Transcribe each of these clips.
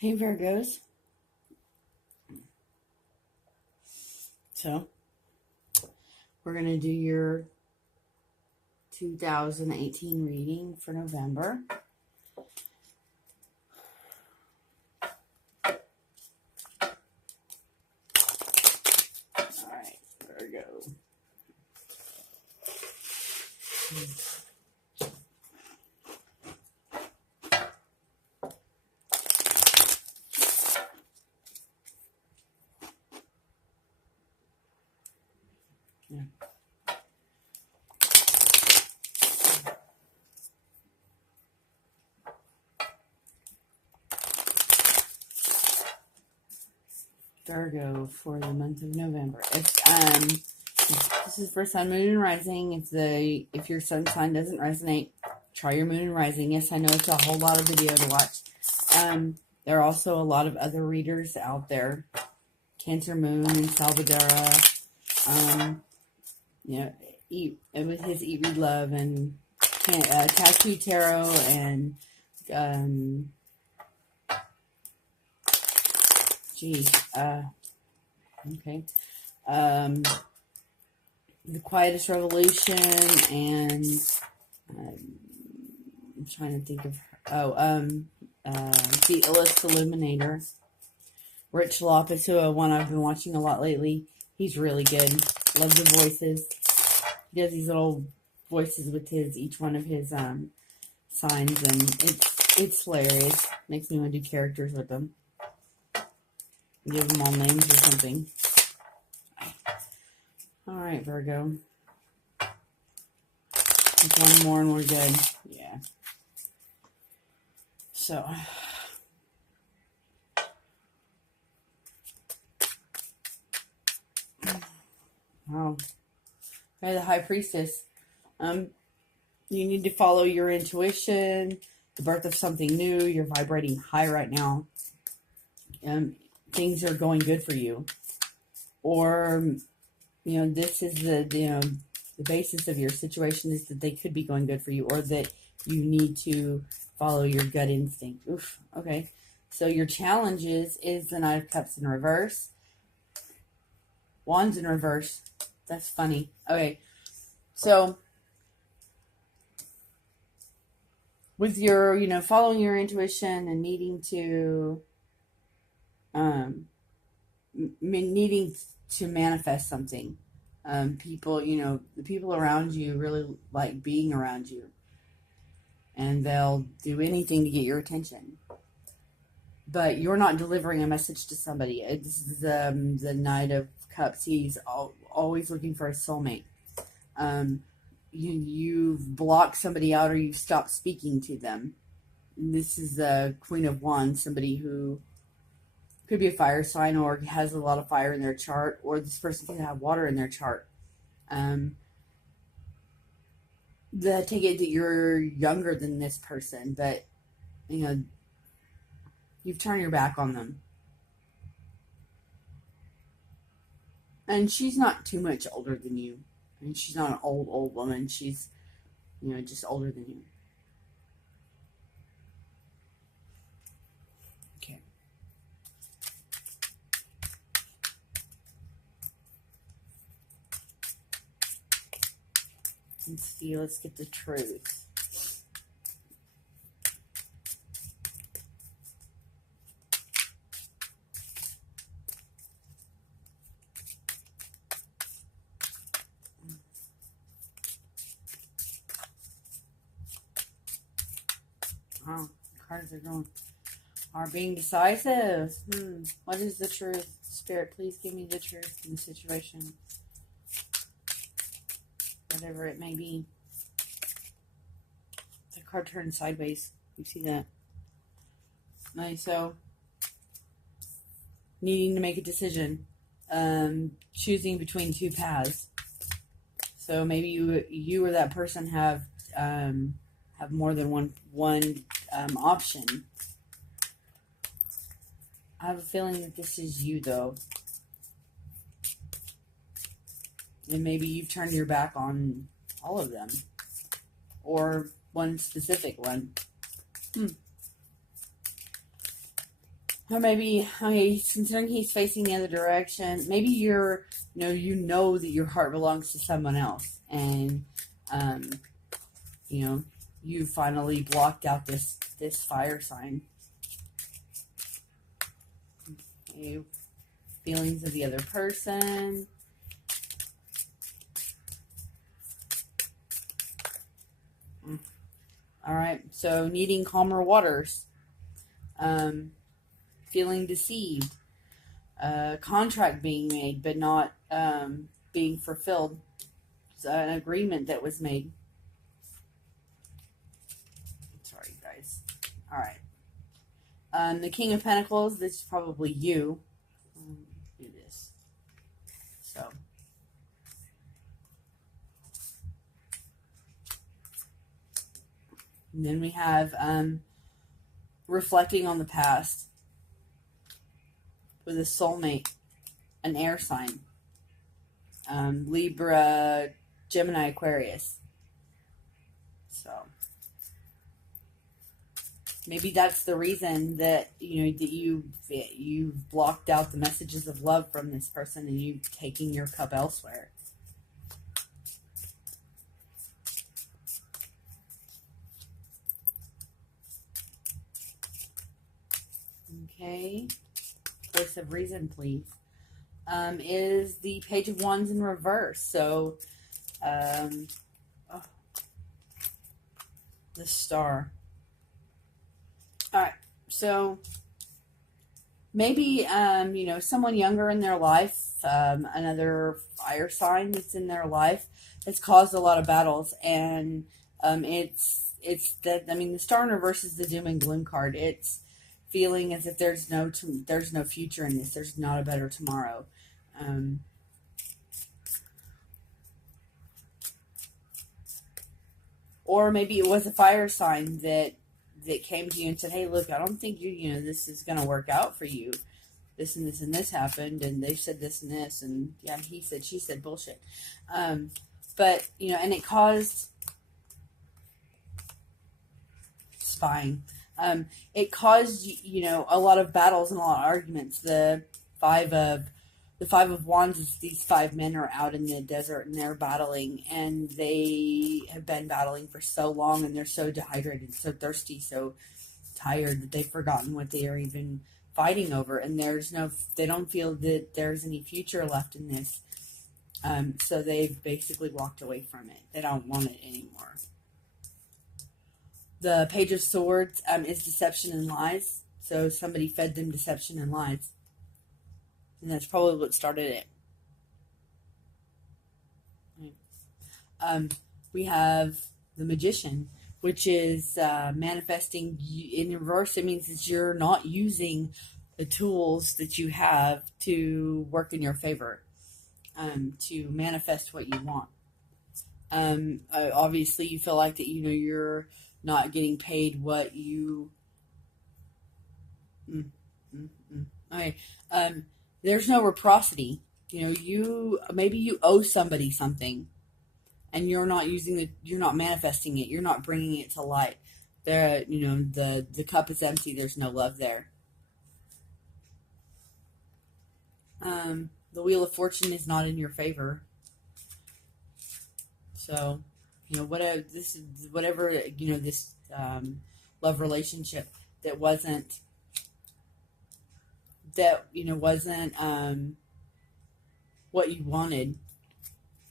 Hey Virgos. So, we're going to do your 2018 reading for November. Alright, Virgo. Yeah. Virgo for the month of November. This is for Sun, Moon, and Rising. If your Sun sign doesn't resonate, try your Moon and Rising. Yes, I know it's a whole lot of video to watch. There are also a lot of other readers out there. Cancer Moon and Salvadora. With his Eat, Read, Love and Tattoo Tarot and okay. The Quietest Revolution and I'm trying to think of The Illest Illuminator. Rich Lopez, one I've been watching a lot lately. He's really good. Love the voices. He does these little voices with each one of his signs, and it's hilarious. Makes me want to do characters with them. Give them all names or something. Alright, Virgo. Just one more and we're good. Yeah. So. Wow. Okay, the High Priestess. You need to follow your intuition, the birth of something new. You're vibrating high right now. Things are going good for you. Or, this is the basis of your situation is that they could be going good for you, or that you need to follow your gut instinct. Oof. Okay. So your challenge is the Knight of Cups in reverse. Wands in reverse. That's funny. Okay. So, with your, following your intuition and needing to manifest something, people, the people around you really like being around you, and they'll do anything to get your attention. But you're not delivering a message to somebody. This is the Knight of Cups. He's always looking for a soulmate. You've blocked somebody out, or you've stopped speaking to them. This is the Queen of Wands, somebody who could be a fire sign or has a lot of fire in their chart, or this person could have water in their chart. Take it that you're younger than this person, but you've turned your back on them. And she's not too much older than you. I mean, she's not an old woman. She's, just older than you. Okay. Let's see. Let's get the truth. Oh, cards are being decisive. What is the truth? Spirit, please give me the truth in the situation. Whatever it may be. The card turned sideways. You see that? Nice. So, needing to make a decision. Choosing between two paths. So maybe you or that person have more than one option. I have a feeling that this is you, though. And maybe you've turned your back on all of them. Or one specific one. Or maybe, okay, considering he's facing the other direction, maybe you know that your heart belongs to someone else, and um, you know, you finally blocked out this fire sign. Okay, feelings of the other person. All right, so needing calmer waters, feeling deceived, contract being made but not being fulfilled, an agreement that was made. Sorry, guys. All right. The King of Pentacles, this is probably you. Do this. So. And then we have reflecting on the past with a soulmate, an air sign, Libra, Gemini, Aquarius. So maybe that's the reason that you've blocked out the messages of love from this person, and you've taken your cup elsewhere. Okay, voice of reason, please. Is the Page of Wands in reverse. So, the Star. All right, so maybe someone younger in their life, another fire sign that's in their life, has caused a lot of battles, and it's that, I mean, the Star in reverse is the doom and gloom card. It's feeling as if there's no future in this. There's not a better tomorrow. Or maybe it was a fire sign that came to you and said, "Hey, look, I don't think this is going to work out for you. This and this and this happened, and they said this and this, and yeah, he said, she said, bullshit." But and it caused spying. It caused a lot of battles and a lot of arguments. The five of Wands is these five men are out in the desert and they're battling, and they have been battling for so long, and they're so dehydrated, so thirsty, so tired that they've forgotten what they are even fighting over, and they don't feel that there's any future left in this. So they've basically walked away from it. They don't want it anymore. The Page of Swords is deception and lies. So somebody fed them deception and lies. And that's probably what started it. We have the Magician, which is manifesting in reverse. It means that you're not using the tools that you have to work in your favor, to manifest what you want. Obviously, you feel like that you're not getting paid what you. Okay. There's no reciprocity. Maybe you owe somebody something, and you're not you're not manifesting it. You're not bringing it to light. The cup is empty. There's no love there. The Wheel of Fortune is not in your favor. So, whatever this love relationship that wasn't what you wanted,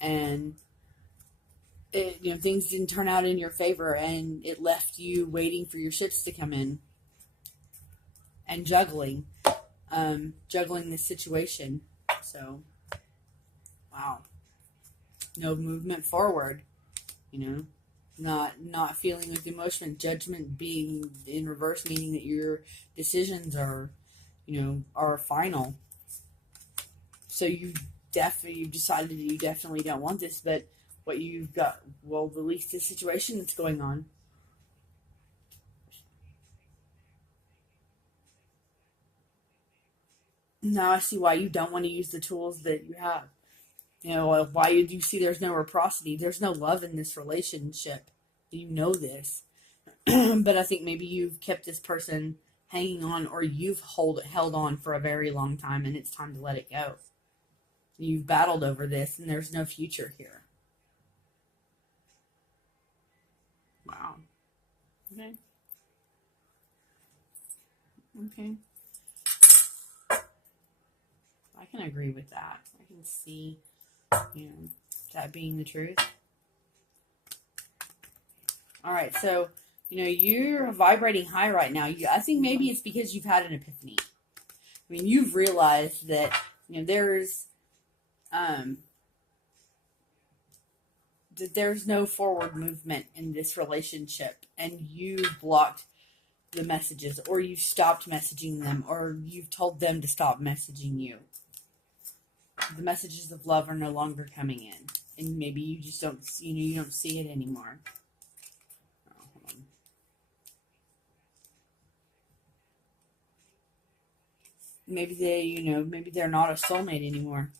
and things didn't turn out in your favor, and it left you waiting for your ships to come in and juggling this situation. So, wow, no movement forward, not feeling with emotion, judgment being in reverse, meaning that your decisions are final. So you decided that you definitely don't want this, but what you've got, well, release the situation that's going on. Now I see why you don't want to use the tools that you have. Why you do see there's no reciprocity. There's no love in this relationship. You know this. But I think maybe you've kept this person hanging on, or you've held on for a very long time and it's time to let it go. You've battled over this and there's no future here. Wow. Okay. Okay. I can agree with that. I can see, that being the truth. All right, so, you're vibrating high right now. I think maybe it's because you've had an epiphany. I mean, you've realized that, there's that there's no forward movement in this relationship, and you've blocked the messages, or you stopped messaging them, or you've told them to stop messaging you. The messages of love are no longer coming in, and maybe you just don't, you don't see it anymore. Oh, hold on. Maybe maybe they're not a soulmate anymore.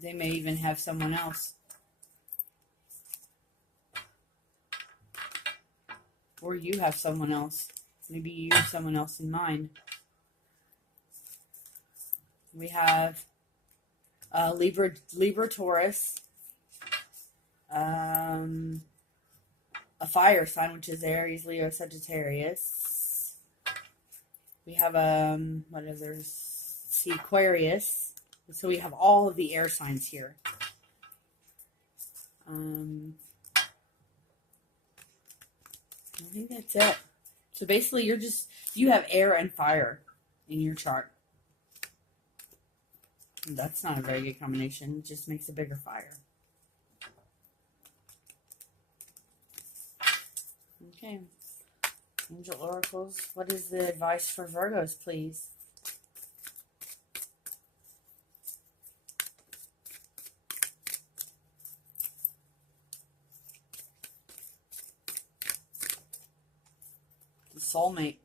They may even have someone else. Or you have someone else. Maybe you have someone else in mind. We have Libra Taurus, a fire sign, which is Aries, Leo, Sagittarius. We have what others? See, Aquarius. So we have all of the air signs here. I think that's it. So basically, you have air and fire in your chart. That's not a very good combination. It just makes a bigger fire. Okay. Angel Oracles, what is the advice for Virgos, please? The soulmate.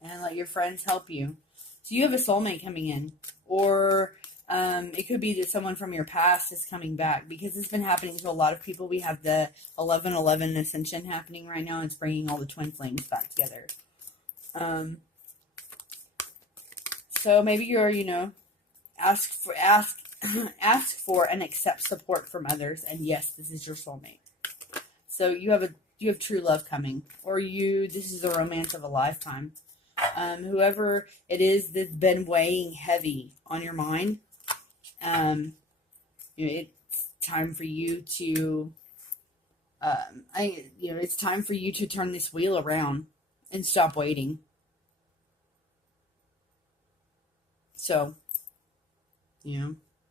And let your friends help you. So you have a soulmate coming in. Or it could be that someone from your past is coming back, because it's been happening to a lot of people. We have the 11-11 ascension happening right now. It's bringing all the twin flames back together. So maybe you're, ask for and accept support from others. And yes, this is your soulmate. So you have true love coming, or this is the romance of a lifetime. Whoever it is that's been weighing heavy on your mind, it's time for you to, it's time for you to turn this wheel around and stop waiting. So,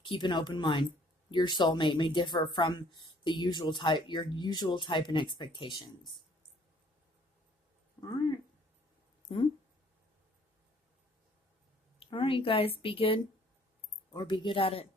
keep an open mind. Your soulmate may differ from your usual type and expectations. All right. All right, you guys, be good, or be good at it.